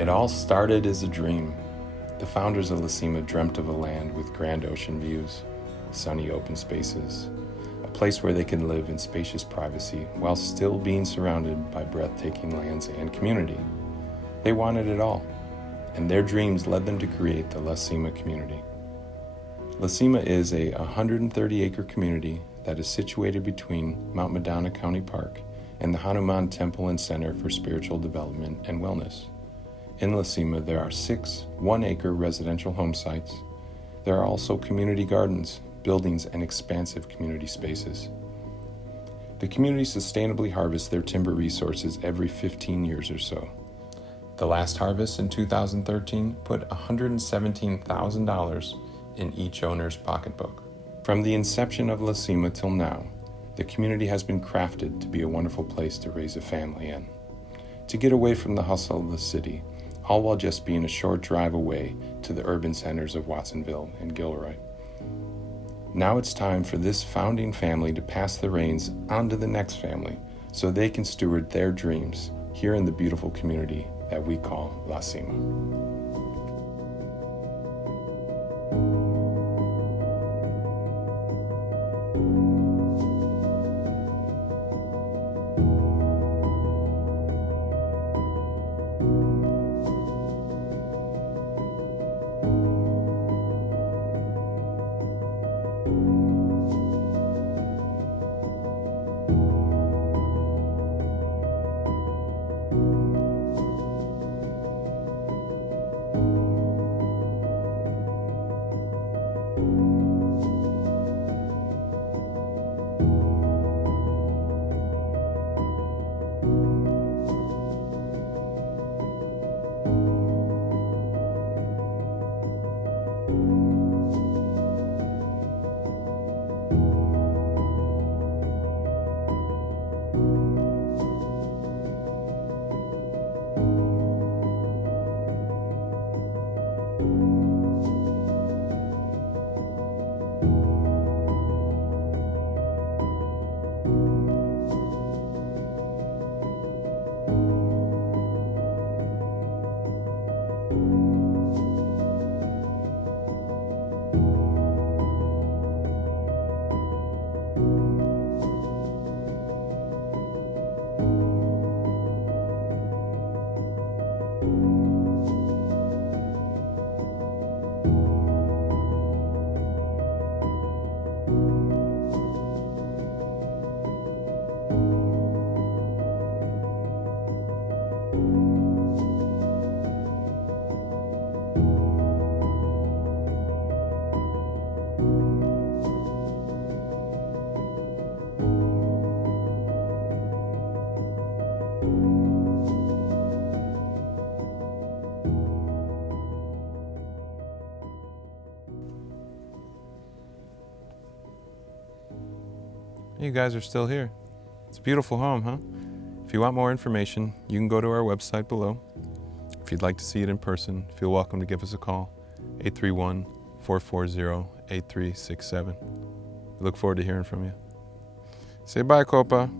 It all started as a dream. The founders of Cima dreamt of a land with grand ocean views, sunny open spaces, a place where they can live in spacious privacy while still being surrounded by breathtaking lands and community. They wanted it all, and their dreams led them to create the Cima community. Cima is a 130-acre community that is situated between Mount Madonna County Park and the Hanuman Temple and Center for Spiritual Development and Wellness. In Cima, there are 6 one-acre residential home sites. There are also community gardens, buildings, and expansive community spaces. The community sustainably harvests their timber resources every 15 years or so. The last harvest in 2013 put $117,000 in each owner's pocketbook. From the inception of Cima till now, the community has been crafted to be a wonderful place to raise a family in, to get away from the hustle of the city, all while just being a short drive away to the urban centers of Watsonville and Gilroy. Now it's time for this founding family to pass the reins on to the next family so they can steward their dreams here in the beautiful community that we call Cima. You guys are still here. It's a beautiful home, huh? If you want more information, you can go to our website below. If you'd like to see it in person, feel welcome to give us a call, 831-440-8367. We look forward to hearing from you. Say bye, Copa.